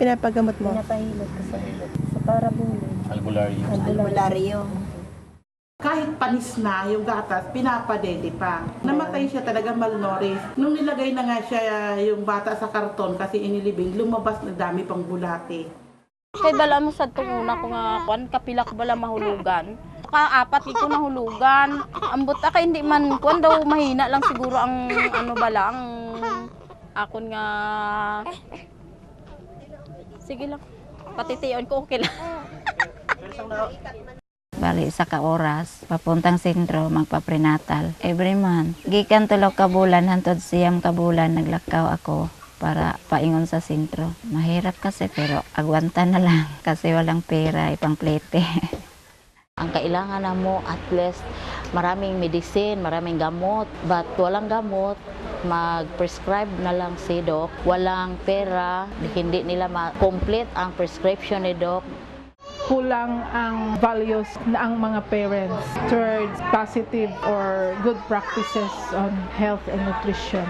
Pinapagamot mo? Pinapahilot ko sa parabulin. Albularyo. Albularyo. Kahit panis na yung gatas, pinapadede pa. Namatay siya talaga malnourished. Nung nilagay na nga siya yung bata sa karton kasi inilibing, lumabas na dami pang bulate. Kay bala mo sa tunguna ko nga kwan, kapila ko bala mahulugan. Kaapat ko nahulugan. Ambot kay hindi man kwan daw mahina lang siguro ang ano bala ang akon nga. Sige lang. Patitiyon ko okay lang. Bali sa ka-oras, papuntang sentro, magpa-prenatal. Every month. Gikan tulog ka bulan, hantod siyam ka bulan, naglakaw ako para paingon sa sentro. Mahirap kasi pero agwanta na lang kasi walang pera, ipang plete. Ang kailangan na mo at least maraming medicine, maraming gamot. But walang gamot, mag-prescribe na lang si Doc. Walang pera, hindi nila ma-complete ang prescription ni Doc. Kulang ang values na ang mga parents towards positive or good practices on health and nutrition.